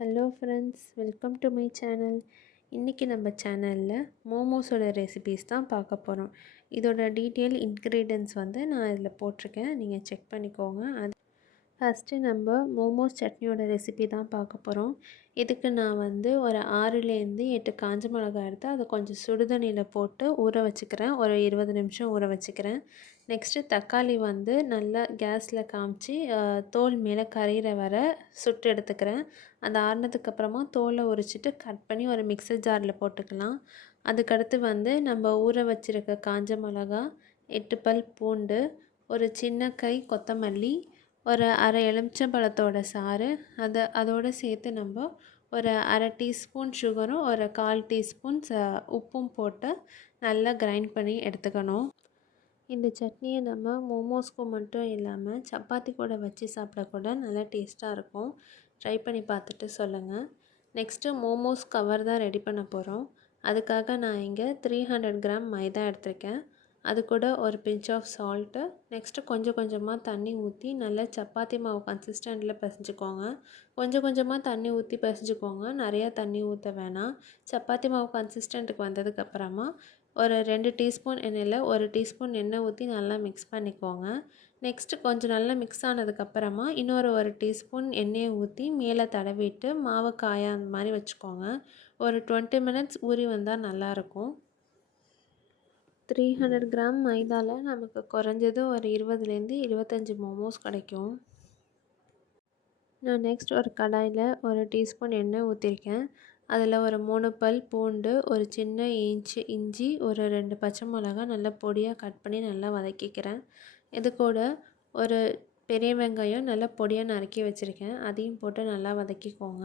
Hello friends, welcome to my channel. இன்றைக்கி நம்ம சேனலில் மோமோஸோட ரெசிபீஸ் தான் பார்க்க போகிறோம். இதோட டீட்டெயில் இன்க்ரீடியன்ட்ஸ் வந்து நான் இதில் போட்டிருக்கேன், நீங்கள் செக் பண்ணிக்கோங்க. ஃபஸ்ட்டு நம்ம மோமோஸ் சட்னியோட ரெசிபி தான் பார்க்க போகிறோம். இதுக்கு நான் வந்து ஒரு 6லேருந்து 8 காஞ்ச மிளகாய் எடுத்து அதை கொஞ்சம் சுடுதண்ணியில் போட்டு ஊற வச்சுக்கிறேன். ஒரு 20 நிமிஷம் ஊற வச்சுக்கிறேன். நெக்ஸ்ட்டு தக்காளி வந்து நல்லா கேஸில் காமிச்சு தோல் மேலே கரையிற வர சுட்டு எடுத்துக்கிறேன். அந்த ஆறுனதுக்கப்புறமா தோலை உரிச்சிட்டு கட் பண்ணி ஒரு மிக்சர் ஜாரில் போட்டுக்கலாம். அதுக்கடுத்து வந்து நம்ம ஊற வச்சுருக்க காஞ்ச மிளகா, 8 பல் பூண்டு, ஒரு சின்ன கை கொத்தமல்லி, ஒரு அரை எலுமிச்சம்பழத்தோட சாறு, அதோடு சேர்த்து நம்ம ஒரு அரை டீஸ்பூன் சுகரும் ஒரு 1/4 டீஸ்பூன் உப்பும் போட்டு நல்லா கிரைண்ட் பண்ணி எடுத்துக்கணும். இந்த சட்னியை நம்ம மோமோஸ்க்கு மட்டும் இல்லாமல் சப்பாத்தி கூட வச்சு சாப்பிட கூட நல்லா டேஸ்ட்டாக இருக்கும். ட்ரை பண்ணி பார்த்துட்டு சொல்லுங்கள். நெக்ஸ்ட்டு மோமோஸ் கவர் தான் ரெடி பண்ண போகிறோம். அதுக்காக நான் இங்கே 300 கிராம் மைதா எடுத்திருக்கேன். அது கூட ஒரு பிஞ்ச் ஆஃப் சால்ட்டு, நெக்ஸ்ட்டு கொஞ்சம் கொஞ்சமாக தண்ணி ஊற்றி நல்லா சப்பாத்தி மாவு கன்சிஸ்டண்ட்டில் பிசைஞ்சுக்கோங்க. கொஞ்சம் கொஞ்சமாக தண்ணி ஊற்றி பிசைஞ்சுக்கோங்க, நிறையா தண்ணி ஊற்ற வேணாம். சப்பாத்தி மாவு கன்சிஸ்டண்ட்டுக்கு வந்ததுக்கப்புறமா ஒரு 2 டீஸ்பூன் எண்ணெயில் 1 டீஸ்பூன் எண்ணெய் ஊற்றி நல்லா மிக்ஸ் பண்ணிக்கோங்க. நெக்ஸ்ட்டு கொஞ்சம் நல்லா மிக்ஸ் ஆனதுக்கப்புறமா இன்னொரு 1 டீஸ்பூன் எண்ணெயை ஊற்றி மேலே தடவிட்டு மாவு காய அந்த மாதிரி வச்சுக்கோங்க. ஒரு 20 மினிட்ஸ் ஊறி வந்தால் நல்லாயிருக்கும். 300 கிராம் மைதாவில் நமக்கு குறைஞ்சது ஒரு 20லேருந்து 25 மோமோஸ் கிடைக்கும். நான் நெக்ஸ்ட் ஒரு கடாயில் 1 டீஸ்பூன் எண்ணெய் ஊற்றிருக்கேன். அதில் ஒரு 3 பல் பூண்டு, ஒரு சின்ன இஞ்சி, ஒரு 2 பச்சை மிளகா நல்லா பொடியாக கட் பண்ணி நல்லா வதக்கிக்கிறேன். இது கூட ஒரு பெரிய வெங்காயம் நல்லா பொடியாக நறுக்கி வச்சுருக்கேன், அதையும் போட்டு நல்லா வதக்கிக்கோங்க.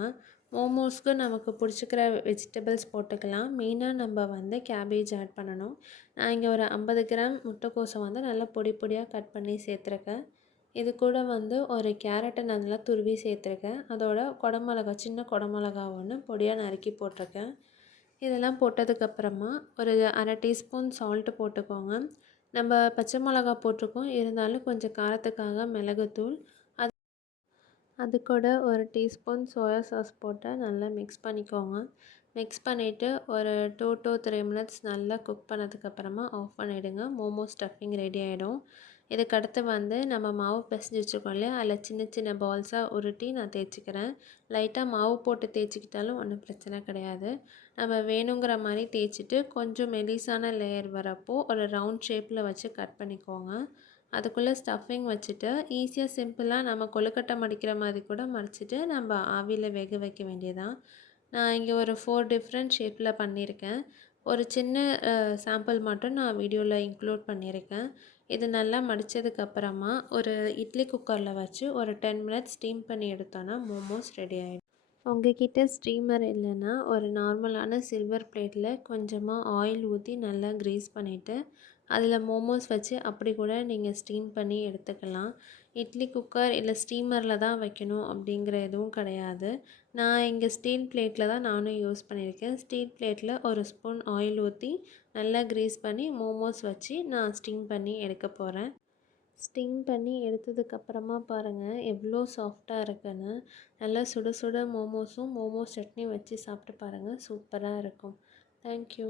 மோமோஸ்க்கு நமக்கு பிடிச்சிக்கிற வெஜிடபிள்ஸ் போட்டுக்கலாம். மெயினாக நம்ம வந்து கேபேஜ் ஆட் பண்ணணும். நான் இங்கே ஒரு 50 கிராம் முட்டைக்கோஸை வந்து நல்லா பொடி பொடியாக கட் பண்ணி சேர்த்துருக்கேன். இது கூட வந்து ஒரு கேரட்டை நல்லா துருவி சேர்த்துருக்கேன். அதோட சின்ன குடமிளகா ஒன்று பொடியாக நறுக்கி போட்டிருக்கேன். இதெல்லாம் போட்டதுக்கப்புறமா ஒரு அரை டீஸ்பூன் சால்ட்டு போட்டுக்கோங்க. நம்ம பச்சை மிளகா போட்டிருக்கோம், இருந்தாலும் கொஞ்சம் காரத்துக்காக மிளகுத்தூள், அது கூட ஒரு டீஸ்பூன் சோயா சாஸ் போட்டு நல்லா மிக்ஸ் பண்ணிக்கோங்க. மிக்ஸ் பண்ணிவிட்டு ஒரு 2 to 3 மினிட்ஸ் நல்லா குக் பண்ணதுக்கப்புறமா ஆஃப் பண்ணிவிடுங்க. மோமோ ஸ்டஃபிங் ரெடி ஆகிடும். இதுக்கடுத்து வந்து நம்ம மாவு பிசைஞ்சு வச்சுருக்கோம் இல்லையா, அதில் சின்ன சின்ன பால்ஸாக உருட்டி நான் தேய்ச்சிக்கிறேன். லைட்டாக மாவு போட்டு தேய்ச்சிக்கிட்டாலும் ஒன்றும் பிரச்சனை கிடையாது. நம்ம வேணுங்கிற மாதிரி தேய்ச்சிட்டு கொஞ்சம் மெலிசான லேயர் வரப்போ ஒரு ரவுண்ட் ஷேப்பில் வச்சு கட் பண்ணிக்கோங்க. அதுக்குள்ளே ஸ்டஃபிங் வச்சுட்டு ஈஸியாக சிம்பிளாக நம்ம கொழுக்கட்டை மடிக்கிற மாதிரி கூட மடிச்சுட்டு நம்ம ஆவியில் வேக வைக்க வேண்டியதான். நான் இங்கே ஒரு 4 டிஃப்ரெண்ட் ஷேப்பில் பண்ணியிருக்கேன். ஒரு சின்ன சாம்பிள் மட்டும் நான் வீடியோவில் இன்க்ளூட் பண்ணியிருக்கேன். இது நல்லா மடித்ததுக்கப்புறமா ஒரு இட்லி குக்கரில் வச்சு ஒரு 10 மினிட்ஸ் ஸ்டீம் பண்ணி எடுத்தோன்னா மோமோஸ் ரெடி ஆகிடும். உங்ககிட்ட ஸ்டீமர் இல்லைன்னா ஒரு நார்மலான சில்வர் பிளேட்டில் கொஞ்சமாக ஆயில் ஊற்றி நல்லா க்ரீஸ் பண்ணிவிட்டு அதில் மோமோஸ் வச்சு அப்படி கூட நீங்கள் ஸ்டீம் பண்ணி எடுத்துக்கலாம். இட்லி குக்கர் இல்லை ஸ்டீமரில் தான் வைக்கணும் அப்படிங்கிற எதுவும் கிடையாது. நான் இங்கே ஸ்டீல் பிளேட்டில் தான் நானும் யூஸ் பண்ணியிருக்கேன். ஸ்டீல் பிளேட்டில் ஒரு ஸ்பூன் ஆயில் ஊற்றி நல்லா க்ரீஸ் பண்ணி மோமோஸ் வச்சு நான் ஸ்டீம் பண்ணி எடுக்க போகிறேன். ஸ்டீம் பண்ணி எடுத்ததுக்கப்புறமா பாருங்கள் எவ்வளோ சாஃப்டாக இருக்குன்னு. நல்லா சுட சுட மோமோஸும் மோமோஸ் சட்னி வச்சு சாப்பிட்டு பாருங்கள், சூப்பராக இருக்கும். தேங்க்யூ.